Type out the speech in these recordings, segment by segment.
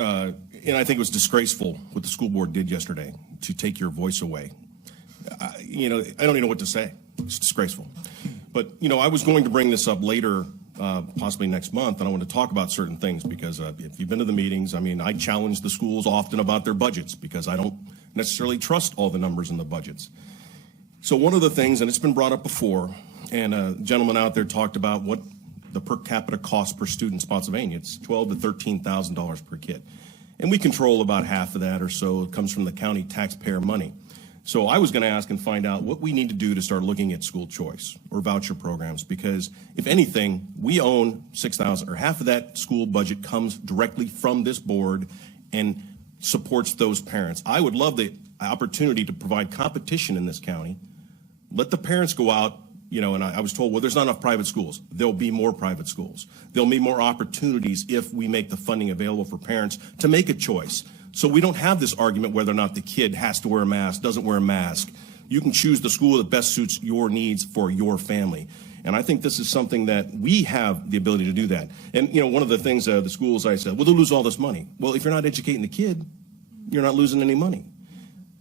And I think it was disgraceful what the school board did yesterday to take your voice away. I don't even know what to say. It's disgraceful. But, I was going to bring this up later, possibly next month, and I want to talk about certain things because if you've been to the meetings, I challenge the schools often about their budgets because I don't necessarily trust all the numbers in the budgets. So one of the things, and it's been brought up before, and a gentleman out there talked about what the per capita cost per student in Spotsylvania. It's $12,000 to $13,000 per kid. And we control about half of that or so. It comes from the county taxpayer money. So I was going to ask and find out what we need to do to start looking at school choice or voucher programs, because if anything, we own $6,000, or half of that school budget comes directly from this board and supports those parents. I would love the opportunity to provide competition in this county. Let the parents go out, and I was told, well, there's not enough private schools. There'll be more private schools. There'll be more opportunities if we make the funding available for parents to make a choice. So we don't have this argument whether or not the kid has to wear a mask, doesn't wear a mask. You can choose the school that best suits your needs for your family. And I think this is something that we have the ability to do that. And, one of the things, the schools, I said, well, they'll lose all this money. Well, if you're not educating the kid, you're not losing any money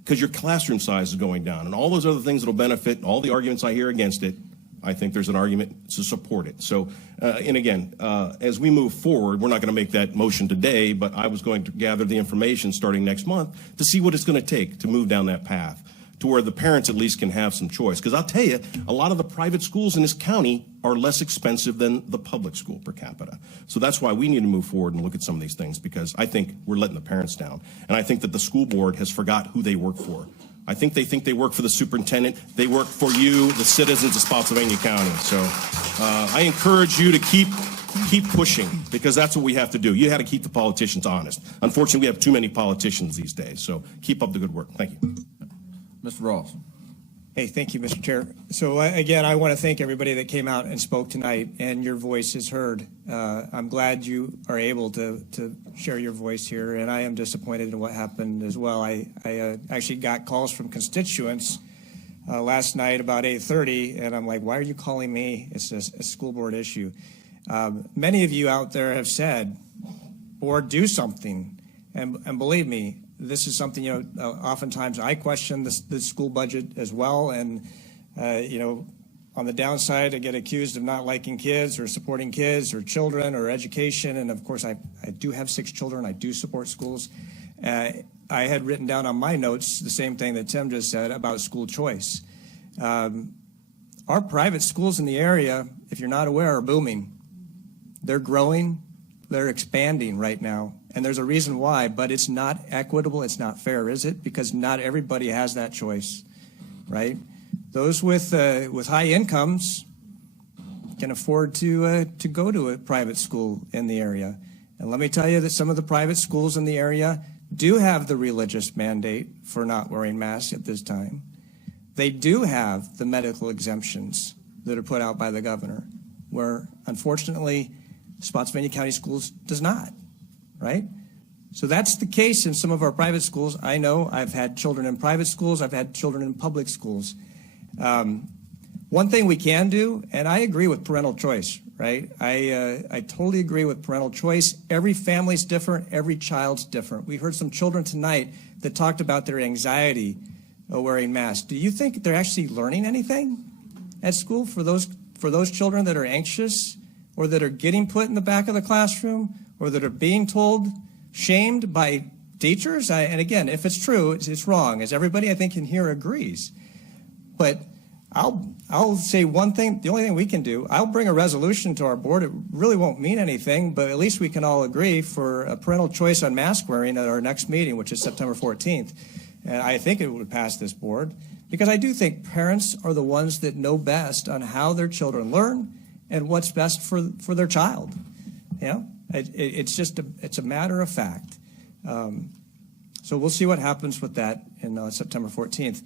because your classroom size is going down. And all those other things that will benefit, all the arguments I hear against it, I think there's an argument to support it. So, and again, as we move forward, we're not going to make that motion today, but I was going to gather the information starting next month to see what it's going to take to move down that path to where the parents at least can have some choice. Because I'll tell you, a lot of the private schools in this county are less expensive than the public school per capita. So that's why we need to move forward and look at some of these things, because I think we're letting the parents down. And I think that the school board has forgot who they work for. I think they work for the superintendent. They work for you, the citizens of Spotsylvania County. So I encourage you to keep pushing, because that's what we have to do. You had to keep the politicians honest. Unfortunately, we have too many politicians these days. So keep up the good work. Thank you. Mr. Ross. Hey, thank you, Mr. Chair. So again, I want to thank everybody that came out and spoke tonight, and your voice is heard. I'm glad you are able to share your voice here, and I am disappointed in what happened as well. I actually got calls from constituents last night about 8:30, and I'm like, why are you calling me? It's a school board issue. Many of you out there have said, board, do something, and believe me, this is something, oftentimes I question the school budget as well. And, on the downside, I get accused of not liking kids or supporting kids or children or education. And of course, I do have 6 children. I do support schools. I had written down on my notes the same thing that Tim just said about school choice. Our private schools in the area, if you're not aware, are booming. They're growing. They're expanding right now. And there's a reason why, but it's not equitable, it's not fair, is it? Because not everybody has that choice, right? Those with high incomes can afford to go to a private school in the area. And let me tell you that some of the private schools in the area do have the religious mandate for not wearing masks at this time. They do have the medical exemptions that are put out by the governor, where unfortunately Spotsylvania County Schools does not. Right? So that's the case in some of our private schools. I know I've had children in private schools. I've had children in public schools. One thing we can do, and I agree with parental choice, right? I totally agree with parental choice. Every family's different. Every child's different. We heard some children tonight that talked about their anxiety of wearing masks. Do you think they're actually learning anything at school for those children that are anxious or that are getting put in the back of the classroom, or that are being told, shamed by teachers? And again, if it's true, it's wrong, as everybody I think in here agrees. But I'll say one thing, the only thing we can do, I'll bring a resolution to our board. It really won't mean anything, but at least we can all agree for a parental choice on mask wearing at our next meeting, which is September 14th. And I think it would pass this board, because I do think parents are the ones that know best on how their children learn and what's best for their child. It's a matter of fact. So we'll see what happens with that in September 14th.